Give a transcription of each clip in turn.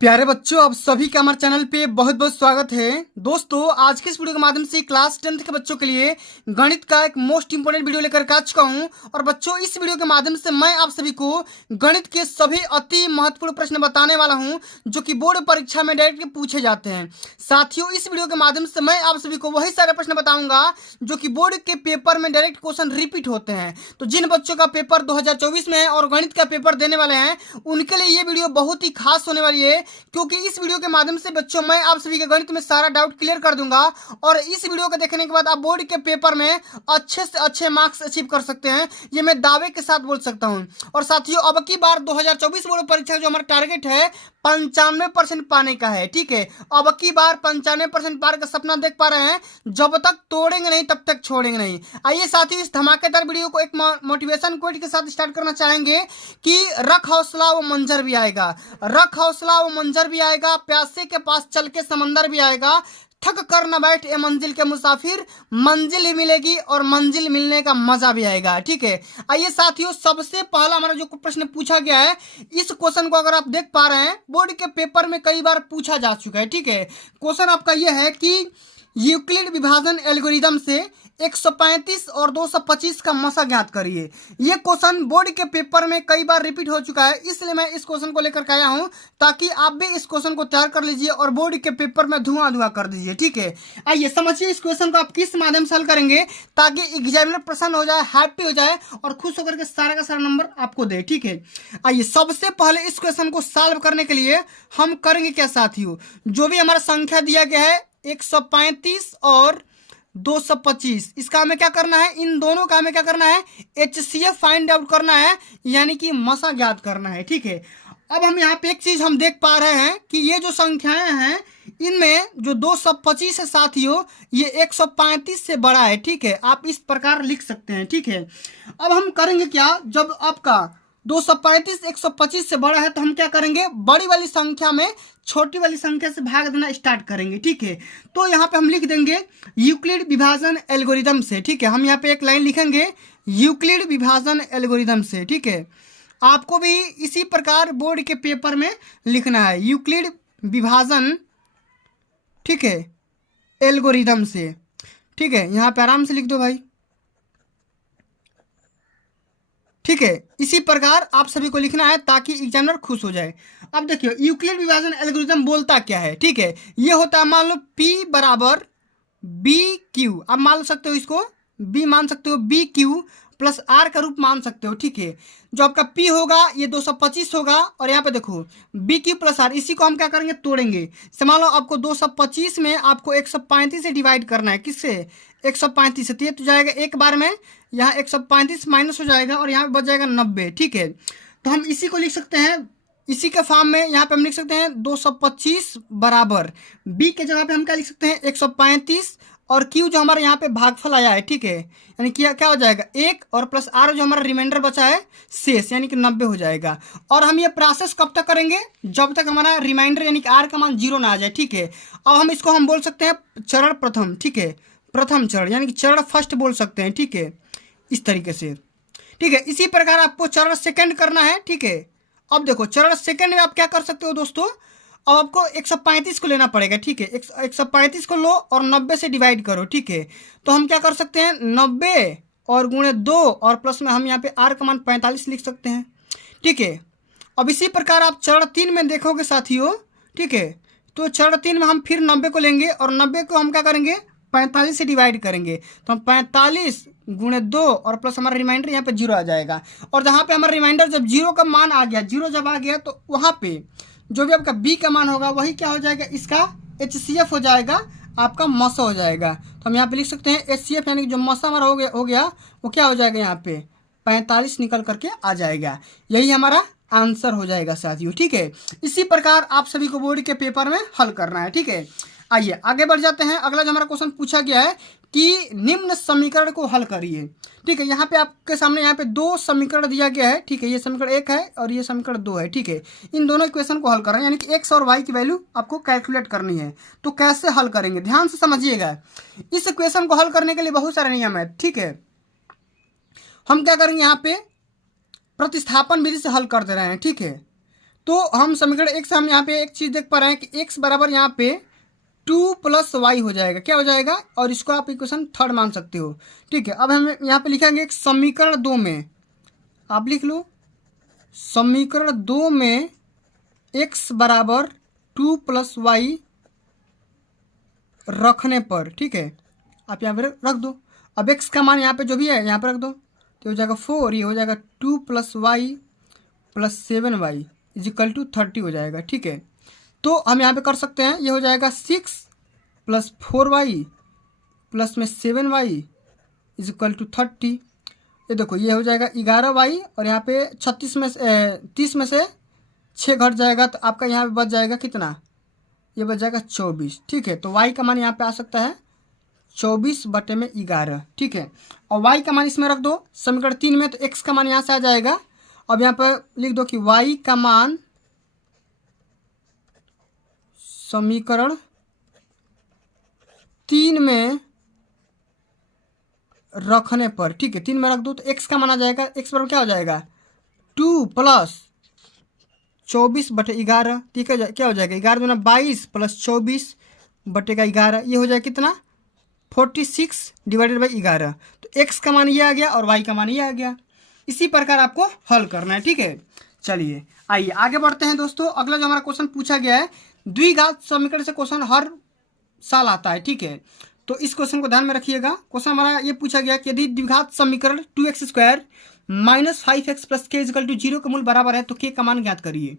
प्यारे बच्चों, आप सभी का हमारे चैनल पे बहुत बहुत स्वागत है। दोस्तों, आज के इस वीडियो के माध्यम से क्लास 10th के बच्चों के लिए गणित का एक मोस्ट इंपोर्टेंट वीडियो लेकर आ चुका हूं। और बच्चों, इस वीडियो के माध्यम से मैं आप सभी को गणित के सभी अति महत्वपूर्ण प्रश्न बताने वाला हूं जो कि बोर्ड परीक्षा में डायरेक्ट पूछे जाते हैं। साथियों, इस वीडियो के माध्यम से मैं आप सभी को वही सारे प्रश्न बताऊंगा जो कि बोर्ड के पेपर में डायरेक्ट क्वेश्चन रिपीट होते हैं। तो जिन बच्चों का पेपर 2024 में है और गणित का पेपर देने वाले हैं, उनके लिए ये वीडियो बहुत ही खास होने वाली है, क्योंकि इस वीडियो के माध्यम से बच्चों मैं आप सभी के गणित में सारा डाउट क्लियर कर दूंगा। और इस वीडियो को देखने के बाद आप बोर्ड के पेपर में अच्छे से अच्छे मार्क्स अचीव कर सकते हैं, ये मैं दावे के साथ बोल सकता हूं। और साथियों, अब की बार 2024 बोर्ड परीक्षा जो हमारा टारगेट है 95% पाने का है। ठीक है, अब की बार 95% पार का सपना देख पा रहे हैं। जब तक तोड़ेंगे नहीं तब तक छोड़ेंगे नहीं। आइए साथियों, इस धमाकेदार वीडियो को एक मोटिवेशन कोट के साथ स्टार्ट करना चाहेंगे कि रख हौसला वो मंजर भी आएगा, रख हौसला वो मंजर भी आएगा, प्यासे के पास चल के समंदर भी आएगा, थक कर न बैठ ए मंजिल के मुसाफिर, मंजिल ही मिलेगी और मंजिल मिलने का मजा भी आएगा। ठीक है, आइए साथियों, सबसे पहला हमारा जो प्रश्न पूछा गया है, इस क्वेश्चन को अगर आप देख पा रहे हैं, बोर्ड के पेपर में कई बार पूछा जा चुका है। ठीक है, क्वेश्चन आपका यह है कि यूक्लिड विभाजन एल्गोरिदम से 135 और 225 का मसा ज्ञात करिए। ये क्वेश्चन बोर्ड के पेपर में कई बार रिपीट हो चुका है, इसलिए मैं इस क्वेश्चन को लेकर के आया हूं ताकि आप भी इस क्वेश्चन को तैयार कर लीजिए और बोर्ड के पेपर में धुआं धुआं कर दीजिए। ठीक है, आइए समझिए इस क्वेश्चन को आप किस माध्यम से हल करेंगे ताकि एग्जामिनर प्रसन्न हो जाए, हैप्पी हो जाए और खुश होकर के सारा का सारा नंबर आपको दे। ठीक है, आइए सबसे पहले इस क्वेश्चन को सॉल्व करने के लिए हम करेंगे क्या साथियों, जो भी हमारा संख्या दिया गया है 135 और 225, इसका हमें क्या करना है, इन दोनों का हमें क्या करना है, HCF फाइंड आउट करना है, यानी कि मसा ज्ञात करना है। ठीक है, अब हम यहाँ पे एक चीज हम देख पा रहे हैं कि ये जो संख्याएं हैं इनमें जो 225 है साथियों, ये 135 से बड़ा है। ठीक है, आप इस प्रकार लिख सकते हैं। ठीक है, अब हम करेंगे क्या, जब आपका 235 125 से बड़ा है तो हम क्या करेंगे, बड़ी वाली संख्या में छोटी वाली संख्या से भाग देना स्टार्ट करेंगे। ठीक है, तो यहाँ पे हम लिख देंगे यूक्लिड विभाजन एल्गोरिदम से। ठीक है, हम यहाँ पे एक लाइन लिखेंगे यूक्लिड विभाजन एल्गोरिदम से। ठीक है, आपको भी इसी प्रकार बोर्ड के पेपर में लिखना है यूक्लिड विभाजन, ठीक है, एल्गोरिदम से। ठीक है, यहाँ पे आराम से लिख दो भाई। ठीक है, इसी प्रकार आप सभी को लिखना है ताकि एग्जामिनर खुश हो जाए। अब देखिए यूक्लिड विभाजन एल्गोरिथम बोलता क्या है। ठीक है, ये होता है, मान लो P बराबर BQ, आप मान सकते हो इसको B मान सकते हो, BQ प्लस R का रूप मान सकते हो। ठीक है, जो आपका P होगा ये 225 होगा और यहाँ पे देखो BQ प्लस R, इसी को हम क्या करेंगे, तोड़ेंगे। मान लो आपको 225 में आपको 135 से डिवाइड करना है, किससे, 135 से, तो ये तो जाएगा एक बार में, यहाँ 135 माइनस हो जाएगा और यहाँ पे बच जाएगा 90। ठीक है, तो हम इसी को लिख सकते हैं, इसी के फॉर्म में यहाँ पे हम लिख सकते हैं 225 बराबर B के जगह पे हम क्या लिख सकते हैं, 135 और Q जो हमारे यहाँ पे भागफल आया है। ठीक है, यानी कि क्या हो जाएगा, 1 और प्लस R जो हमारा रिमाइंडर बचा है शेष, यानी कि 90 हो जाएगा। और हम ये प्रोसेस कब तक करेंगे, जब तक हमारा रिमाइंडर यानी कि R का मान 0 ना आ जाए। ठीक है, अब हम इसको हम बोल सकते हैं चरण प्रथम। ठीक है, प्रथम चरण यानी कि चरण फर्स्ट बोल सकते हैं। ठीक है, इस तरीके से। ठीक है, इसी प्रकार आपको चरण सेकंड करना है। ठीक है, अब देखो चरण सेकंड में आप क्या कर सकते हो दोस्तों, अब आपको 135 को लेना पड़ेगा। ठीक है, 135 को लो और 90 से डिवाइड करो। ठीक है, तो हम क्या कर सकते हैं, 90 और गुणे 2 और प्लस में हम यहाँ पे R का मान 45 लिख सकते हैं। ठीक है, अब इसी प्रकार आप चरण 3 में देखोगे साथियों। ठीक है, तो चरण 3 में हम फिर 90 को लेंगे और 90 को हम क्या करेंगे, 45 से डिवाइड करेंगे, तो हम 45 गुणे 2 और प्लस हमारा रिमाइंडर यहाँ पे 0 आ जाएगा। और जहाँ पे हमारा रिमाइंडर जब 0 का मान आ गया, 0 जब आ गया, तो वहाँ पे जो भी आपका B का मान होगा वही क्या हो जाएगा, इसका HCF हो जाएगा, आपका मसा हो जाएगा। तो हम यहाँ पे लिख सकते हैं HCF, यानी कि जो मसा हमारा हो गया वो क्या हो जाएगा, यहाँ पे 45 निकल करके आ जाएगा। यही हमारा आंसर हो जाएगा साथियों। ठीक है, इसी प्रकार आप सभी को बोर्ड के पेपर में हल करना है। ठीक है, आइए आगे बढ़ जाते हैं। अगला जो हमारा क्वेश्चन पूछा गया है कि निम्न समीकरण को हल करिए। ठीक है, यहाँ पे आपके सामने यहाँ पे दो समीकरण दिया गया है। ठीक है, ये समीकरण 1 है और ये समीकरण 2 है। ठीक है, इन दोनों इक्वेशन को हल करना है, यानी कि x और y की वैल्यू आपको कैलकुलेट करनी है। तो कैसे हल करेंगे, ध्यान से समझिएगा। इस इक्वेशन को हल करने के लिए बहुत सारे नियम है। ठीक है, हम क्या करेंगे, यहाँ पे प्रतिस्थापन विधि से हल कर दे रहे हैं। ठीक है, तो हम समीकरण एक से हम यहाँ पे एक चीज़ देख पा रहे हैं कि x बराबर यहाँ पे 2 + y हो जाएगा। क्या हो जाएगा? और इसको आप इक्वेशन थर्ड मान सकते हो। ठीक है, अब हम यहाँ पे लिखेंगे एक समीकरण 2 में, आप लिख लो समीकरण 2 में x बराबर 2 + y रखने पर, ठीक है, आप यहाँ पे रख दो। अब x का मान यहाँ पे जो भी है यहाँ पे रख दो, तो हो जाएगा 4, ये हो जाएगा 2 + y + 7y = 30 हो जाएगा। ठीक है, तो हम यहाँ पे कर सकते हैं, ये हो जाएगा 6 + 4y प्लस में 7y = 30। ये देखो ये हो जाएगा 11y और यहाँ पे 36 में 30 में से 6 घट जाएगा, तो आपका यहाँ पे बच जाएगा कितना? ये बच जाएगा 24। ठीक है, तो y का मान यहाँ पे आ सकता है 24/11। ठीक है, और y का मान इसमें रख दो समीकरण 3 में, तो x का मान यहाँ से आ जाएगा। अब यहाँ पर लिख दो कि y का मान समीकरण 3 में रखने पर, ठीक है, 3 में रख दो तो x का मान आ जाएगा, x बराबर क्या हो जाएगा? 2 + 24/11। ठीक है, क्या हो जाएगा? 11 दूना 22 + 24/11, ये हो जाएगा कितना? 46/11। तो x का मान ये आ गया और y का मान ये आ गया। इसी प्रकार आपको हल करना है। ठीक है, चलिए आइए आगे बढ़ते हैं दोस्तों। अगला जो हमारा क्वेश्चन पूछा गया है, द्विघात समीकरण से क्वेश्चन हर साल आता है। ठीक है, तो इस क्वेश्चन को ध्यान में रखिएगा। क्वेश्चन हमारा ये पूछा गया कि यदि द्विघात समीकरण 2x² - 5x + k = 0 का मूल बराबर है तो k का मान ज्ञात करिए।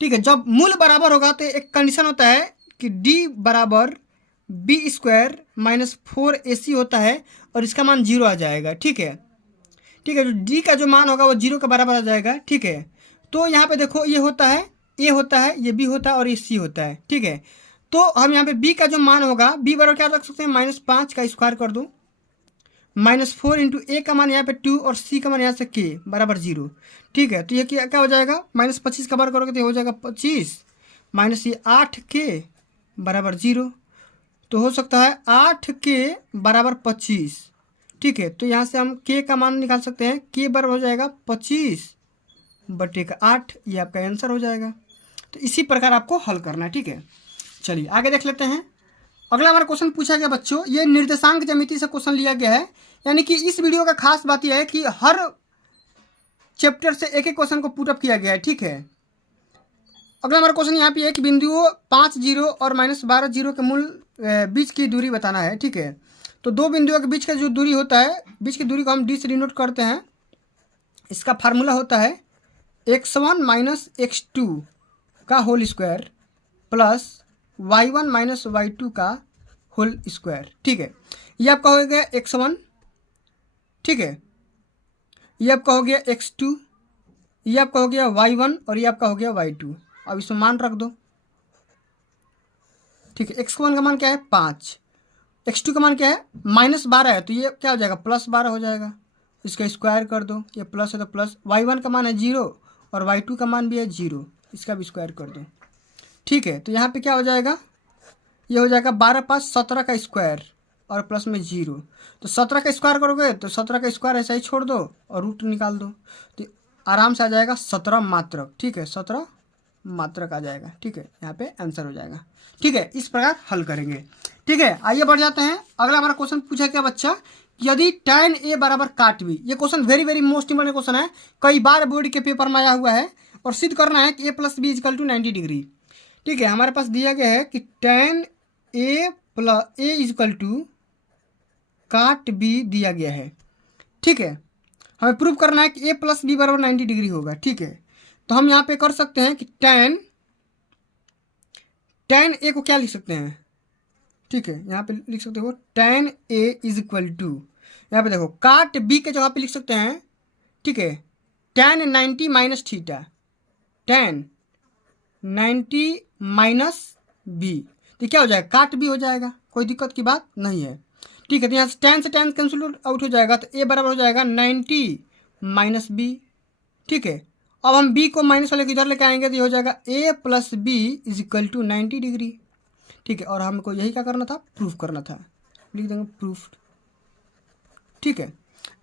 ठीक है, जब मूल बराबर होगा तो एक कंडीशन होता है कि d बराबर b² - 4ac होता है और इसका मान 0 आ जाएगा। ठीक है, ठीक है, जो d का जो मान होगा वो 0 के बराबर आ जाएगा। ठीक है, तो यहाँ पे देखो ये होता है, a होता है, ये b होता है और ये c होता है। ठीक है, तो हम यहाँ पे b का जो मान होगा, b बराबर क्या रख सकते हैं? -5 का स्क्वायर कर दो, -4 × a का मान यहाँ पे 2 और c का मान यहाँ से k बराबर 0। ठीक है, तो ये क्या हो जाएगा? -25 का वर्ग करोगे तो हो जाएगा 25 माइनस ये 8k बराबर 0, तो हो सकता है 8k बराबर 25। ठीक है, तो यहाँ से हम k का मान निकाल सकते हैं, k बराबर हो जाएगा 25/8, ये आपका आंसर हो जाएगा। तो इसी प्रकार आपको हल करना है। ठीक है, चलिए आगे देख लेते हैं। अगला हमारा क्वेश्चन पूछा गया बच्चों, ये निर्देशांक ज्यामिति से क्वेश्चन लिया गया है, यानी कि इस वीडियो का खास बात यह है कि हर चैप्टर से एक एक क्वेश्चन को पुट अप किया गया है। ठीक है, अगला हमारा क्वेश्चन यहाँ पे है कि बिंदुओं 5 0 और -12 0 के मूल बीच की दूरी बताना है। ठीक है, तो दो बिंदुओं के बीच का जो दूरी होता है, बीच की दूरी को हम d से डिनोट करते हैं। इसका फार्मूला होता है x1 - x2 का whole square plus y1 - y2 का होल स्क्वायर। ठीक है, ये आपका हो गया x1, ठीक है, ये आपका हो गया x2, ये आपका हो गया y1 और ये आपका हो गया y2। अब इसमें मान रख दो। ठीक है, x1 का मान क्या है? 5, x2 का मान क्या है? -12 है, तो ये क्या हो जाएगा? +12 हो जाएगा। इसका स्क्वायर कर दो, ये प्लस है तो प्लस। y1 का मान है 0 और y2 का मान भी है 0, इसका भी स्क्वायर कर दो। ठीक है, तो यहाँ पे क्या हो जाएगा? ये हो जाएगा 12 × 5 = 17 का स्क्वायर और प्लस में 0, तो 17 का स्क्वायर करोगे तो 17 का स्क्वायर ऐसा ही छोड़ दो और रूट निकाल दो, तो आराम से आ जाएगा 17 मात्रक। ठीक है, 17 मात्रक आ जाएगा। ठीक है, यहाँ पे आंसर हो जाएगा। ठीक है, इस प्रकार हल करेंगे। ठीक है, आइए बढ़ जाते हैं। अगला हमारा क्वेश्चन पूछा क्या बच्चा, यदि tan a बराबर काट b, ये question very very most important question है, कई बार बोर्ड के पेपर में आया हुआ है, और सिद्ध करना है कि a + b = 90 डिग्री। ठीक है, हमारे पास दिया गया है कि tan a = काट b दिया गया है। ठीक है, हमें प्रूव करना है कि a + b = 90 डिग्री होगा। ठीक है, तो हम यहाँ पे कर सकते हैं कि tan a को क्या लिख सकते हैं? ठीक है, यहाँ पे लिख सकते हो tan a = यहाँ पे देखो काट b के जगह पे लिख सकते हैं। ठीक है, tan 90 - थीटा, tan 90 - b, तो क्या हो जाएगा? काट b हो जाएगा, कोई दिक्कत की बात नहीं है। ठीक है, तो यहाँ से tan कैंसिल आउट हो जाएगा, तो a बराबर हो जाएगा 90 - b। ठीक है, अब हम b को माइनस वाले के इधर लेके आएंगे तो ये हो जाएगा a + b = 90 डिग्री। ठीक है, और हमको यही क्या करना था? प्रूफ करना था, लिख देंगे प्रूफ। ठीक है,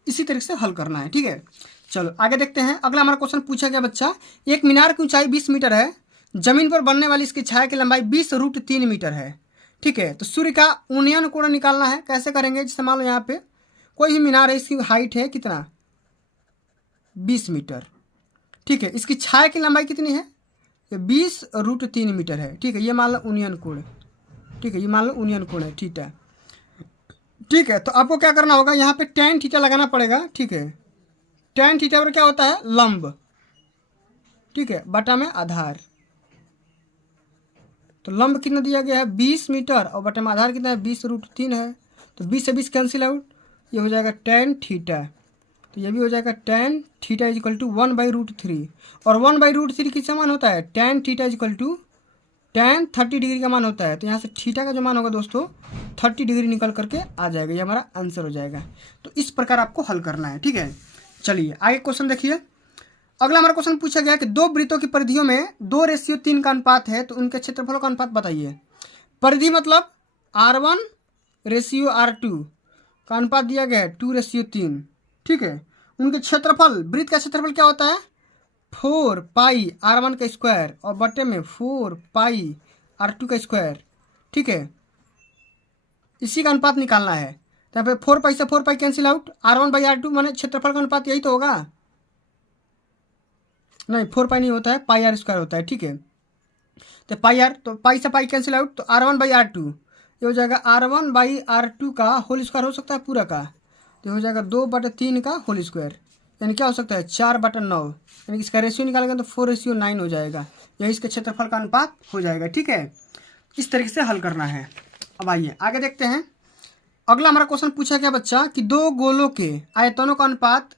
इसी तरीके से हल करना है। ठीक है, चलो आगे देखते हैं। अगला हमारा क्वेश्चन पूछा गया बच्चा, एक मीनार की ऊंचाई 20 मीटर है, जमीन पर बनने वाली इसकी छाया की लंबाई 20√3 मीटर है। ठीक है, तो सूर्य का उन्नयन कोण निकालना है। कैसे करेंगे? जैसे मान लो यहाँ पे कोई भी मीनार है, इसकी हाइट है कितना? 20 मीटर। ठीक है, इसकी छाया की लंबाई कितनी है? ये 20√3 मीटर है। ठीक है, ये मान लो उन्नयन कोण। ठीक है, ये मान लो उन्नयन कोण है, ठीक है। ठीक है, तो आपको क्या करना होगा, यहाँ पे tan थीटा लगाना पड़ेगा। ठीक है, tan थीटा पर क्या होता है? लंब। ठीक है, बटा में आधार। तो लंब कितना दिया गया है? 20 मीटर और बटे में आधार कितना है? 20√3 है। तो 20 से 20 कैंसिल आउट, ये हो जाएगा tan थीटा। तो ये भी हो जाएगा tan theta is equal to 1/√3। और 1/√3 किस मान होता है? tan theta is equal to tan 30 degree का मान होता है। तो यहाँ से थीटा का जो मान होगा दोस्तों 30 डिग्री निकल करके आ जाएगा, ये हमारा आंसर हो जाएगा। तो इस प्रकार आपको हल करना है। ठीक है, चलिए आगे क्वेश्चन देखिए। अगला हमारा क्वेश्चन पूछा गया कि दो वृत्तों की परिधियों में 2:3 का अनुपात है, तो उनके क्षेत्रफलों का अनुपात बताइए। परिधि मतलब R1:R2 का अनुपात दिया गया है 2:3। ठीक है, उनके क्षेत्रफल, वृत्त का क्षेत्रफल क्या होता है? 4πr1 का स्क्वायर और बटे में 4πr2 का स्क्वायर। ठीक है, इसी का अनुपात निकालना है। तो यहाँ पे 4π से 4π कैंसिल आउट, R1/R2 माने क्षेत्रफल का अनुपात यही तो होगा। नहीं, 4π नहीं होता है, πr² होता है। ठीक है, तो πr, तो पाई से पाई कैंसिल आउट, तो R1/R2 ये हो जाएगा R1/R2 का होल स्क्वायर हो सकता है पूरा का, तो हो जाएगा 2/3 का होल स्क्वायर, यानी क्या हो सकता है? 4/9। यानी कि इसका रेशियो निकालेंगे तो 4:9 हो जाएगा। यही इसके क्षेत्रफल का अनुपात हो जाएगा। ठीक है, इस तरीके से हल करना है। अब आइए आगे देखते हैं। अगला हमारा क्वेश्चन पूछा गया बच्चा कि दो गोलों के आयतनों का अनुपात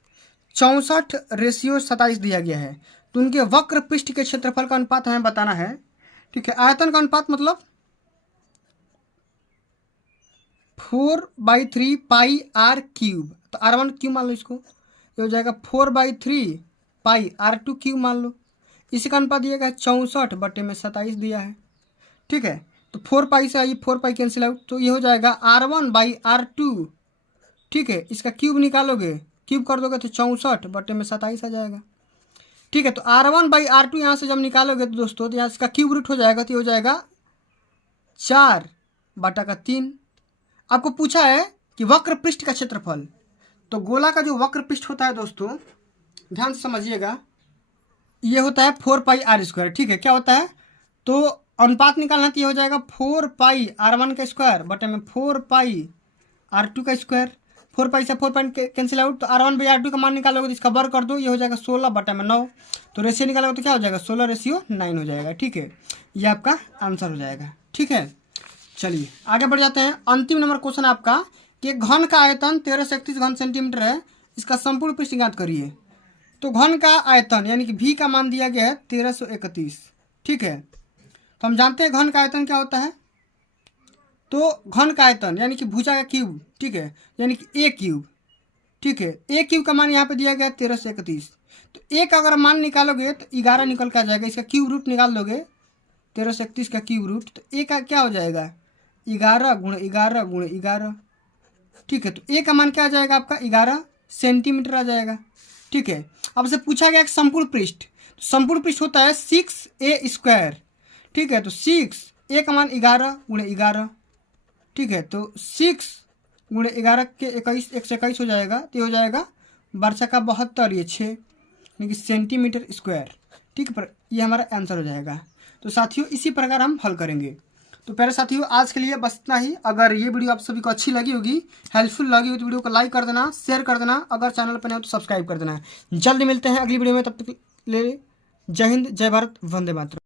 64:27 दिया गया है, तो उनके वक्र पृष्ठ के क्षेत्रफल का अनुपात हमें बताना है। ठीक है, आयतन का अनुपात मतलब 4/3 πr3। तो R1³ मान लो इसको, ये हो जाएगा 4/3 πr2³ मान लो। इसी का अनुपात दिया गया 64/27 दिया है। ठीक है, तो 4π से आइए 4π कैंसिल आउट, तो ये हो जाएगा R1/R2। ठीक है, इसका क्यूब निकालोगे, क्यूब कर दोगे तो 64/27 आ जाएगा। ठीक है, तो R1/R2 यहाँ से जब निकालोगे तो दोस्तों तो यहाँ इसका क्यूब रूट हो जाएगा, तो ये हो जाएगा 4/3। आपको पूछा है कि वक्र पृष्ठ का क्षेत्रफल, तो गोला का जो वक्र पृष्ठ होता है दोस्तों ध्यान से समझिएगा, ये होता है 4πr²। ठीक है, क्या होता है? तो अनुपात निकालना तो ये हो जाएगा 4πr1 का स्क्वायर बटे में 4πr2 का स्क्वायर। 4π से 4π कैंसिल आउट, तो R1/R2 का मान निकालोगे तो इसका वर्ग कर दो, ये हो जाएगा 16/9। तो रेशियो निकालोगे तो क्या हो जाएगा? 16:9 हो जाएगा। ठीक है, ये आपका आंसर हो जाएगा। ठीक है, चलिए आगे बढ़ जाते हैं। अंतिम नंबर क्वेश्चन आपका कि एक घन का आयतन 13 से 31 घन सेंटीमीटर है, इसका संपूर्ण पृष्ठ ज्ञात करिए। तो घन का आयतन यानी कि V का मान दिया गया है 1331। ठीक है, तो हम जानते हैं घन का आयतन क्या होता है। तो घन का आयतन यानी कि भुजा का क्यूब। ठीक है, यानी कि A³। ठीक है, A³ का मान यहाँ पे दिया गया है 13 से 31। तो A का अगर मान निकालोगे तो 11 निकल के आ जाएगा। इसका क्यूब रूट निकाल दोगे, 13 से 31 का क्यूब रूट, तो A का क्या हो जाएगा? 11 × 11 × 11। ठीक है, तो A का मान क्या आ जाएगा आपका? 11 सेंटीमीटर आ जाएगा। ठीक है, अब से पूछा गया संपूर्ण पृष्ठ, तो संपूर्ण पृष्ठ होता है 6a²। ठीक है, तो 6a का मान 11 × 11। ठीक है, तो 6 × 11 के 21, 121 हो जाएगा, तो ये हो जाएगा 12 का 72, ये 6 यानी कि सेंटीमीटर स्क्वायर। ठीक है, पर ये हमारा आंसर हो जाएगा। तो साथियों इसी प्रकार हम हल करेंगे। तो प्यारे साथियों आज के लिए बस इतना ही। अगर ये वीडियो आप सभी को अच्छी लगी होगी, हेल्पफुल लगी हो, तो वीडियो को लाइक कर देना, शेयर कर देना, अगर चैनल पर नए हो तो सब्सक्राइब कर देना। जल्दी मिलते हैं अगली वीडियो में, तब तक ले जय हिंद, जय भारत, वंदे मातरम।